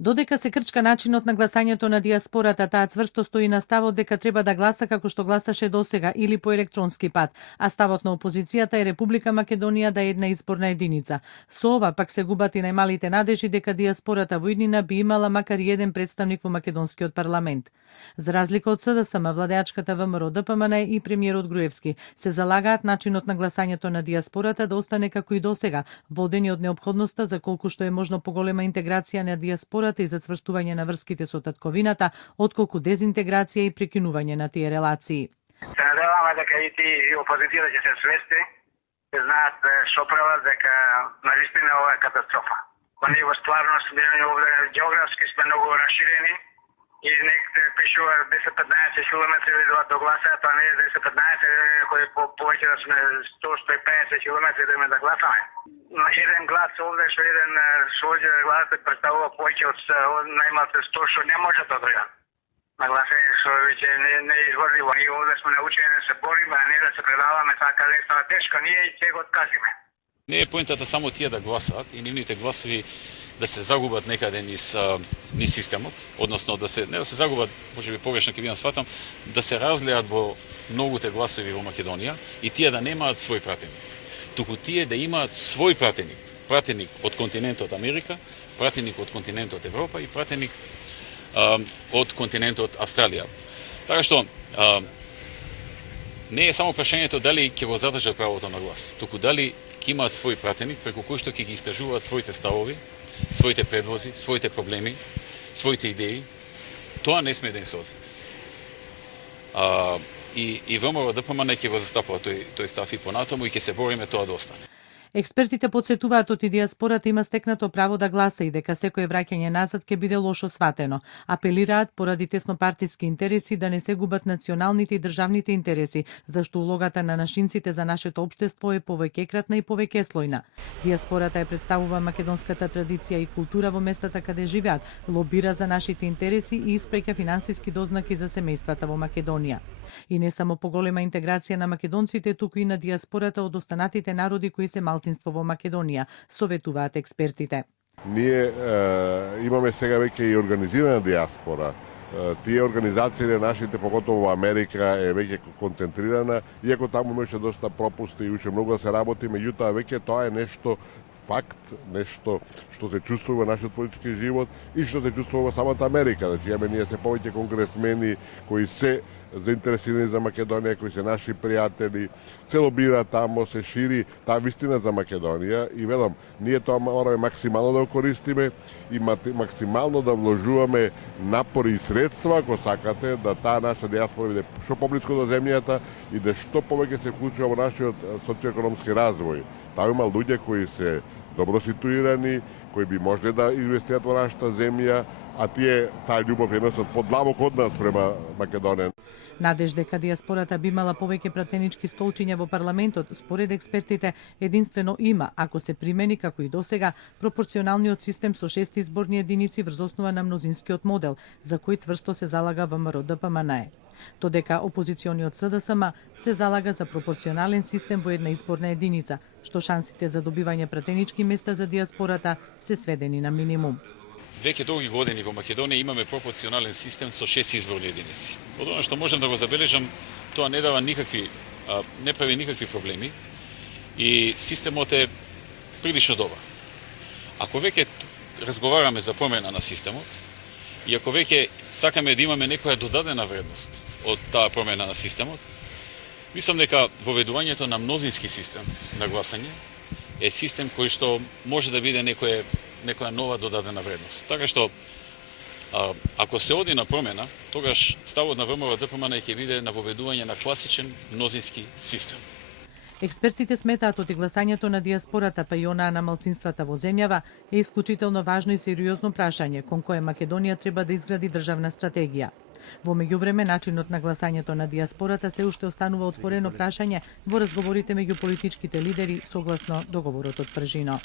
Додека се крчка начинот на гласањето на диаспората, таа цврсто стои на ставот дека треба да гласа како што гласаше досега или по електронски пат, а ставот на опозицијата е Република Македонија да е една изборна единица. Со ова пак се губат и најмалите надежи дека диаспората во иднина би имала макар и еден представник во македонскиот парламент. За разлика од СДСМ, владеачката ВМРО ДПМН и премиерот Груевски се залагаат начинот на гласањето на диаспората да остане како и досега, водени од неопходноста за колку што е можно поголема интеграција на диаспората и зацврстување на врските со татковината, отколку дезинтеграција и прекинување на тие релации. Се надеваме дека и ти опозицијата ќе се свести, ќе знаат што прават, дека наистина ова е катастрофа. Ние во стварност овде географски сме многу расширени и некој пишува 10-15 км да гласаат, а не 10-15 кои повеќе да сме 100-150 км да гласаме. Еден глас овде што еден соѓа гласате представува повеќе од најмалку 100 што не може да дојде. На гласање што веќе не е изворливо. Ние овде сме научени да се бориме, а не да се предаваме така лесно тешко. Ние ќе го откажиме. Не е поентата само тие да гласаат и нивните гласови да се загубат некаде низ системот, односно не да се загубат, можеби погрешно ќе бидам сватам, да се разлеат во многуте гласови во Македонија и тие да немаат свој пратеник. Туку тие да имаат свој пратеник од континентот Америка, пратеник од континентот Европа и пратеник од континентот Австралија. Така што не е само прашањето дали ќе го задржат правото на глас, туку дали ќе имаат свој пратеник преку кој што ќе ги искажуваат своите ставови, своите предвози, своите проблеми, своите идеи. Тоа не сме да им созем. И ВМРО ДПМН ќе го застапува тој став и понатаму и ќе се бориме тоа да остане. Експертите потсетуваат од и диаспората има стекнато право да гласа и дека секое враќање назад ќе биде лошо сватено. Апелираат поради теснопартиски интереси да не се губат националните и државните интереси, зашто улогата на нашинците за нашето општество е повеќекратна и повеќеслојна. Диаспората ја представува македонската традиција и култура во местата каде живеат, лобира за нашите интереси и испреќа финансиски дознаки за семејствата во Македонија. И не само поголема интеграција на македонците, туку и на диаспората од останатите народи кои се малцинство во Македонија, советуваат експертите. Ние имаме сега веќе и организирана диаспора. Тие организации на нашите, поготово во Америка, е веќе концентрирана, иако таму имаше доста пропусти и уште многу да се работи, меѓутоа веќе тоа е нешто факт, нешто што се чувствува во нашиот политички живот и што се чувствува во самата Америка. Значи, имаме ние се повеќе конгресмени кои се заинтересирани за Македонија, кои се наши пријатели, се лобира тамо, се шири таа вистина за Македонија и велам, ние тоа мораме максимално да го користиме и максимално да вложуваме напори и средства, ако сакате, да таа наша диаспора биде што поблиску до земјата и да што повеќе се вклучува во нашиот социоекономски развој. Таму има луѓе кои се добро ситуирани, кои би можеле да инвестират во нашата земја, а таа љубов е носат подлабоко од нас према Македонија. Надеж дека диаспората би имала повеќе пратенички столчиња во парламентот, според експертите, единствено има, ако се примени како и досега, пропорционалниот систем со 6 изборни единици врз основа на мнозинскиот модел, за кој цврсто се залага ВМРО ДПМН. Додека опозициониот СДСМ се залага за пропорционален систем во една изборна единица, што шансите за добивање пратенички места за диаспората се сведени на минимум. Веќе долги години во Македонија имаме пропорционален систем со 6 изборни единици. Од она што можам да го забележам, тоа не дава не прави никакви проблеми и системот е прилично добар. Ако веќе разговараме за промена на системот и ако веќе сакаме да имаме некоја додадена вредност од таа промена на системот, мислам дека воведувањето на мнозински систем на гласање е систем кој што може да биде некоја нова додадена вредност. Така што, ако се оди на промена, тогаш ставот на ВМРО ДПМН ќе биде на воведување на класичен мнозински систем. Експертите сметаат од гласањето на диаспората, па и онаа на малцинствата во земјава, е исклучително важно и сериозно прашање кон кое Македонија треба да изгради државна стратегија. Во меѓувреме, начинот на гласањето на диаспората се уште останува отворено прашање во разговорите меѓу политичките лидери согласно договорот од Пржино.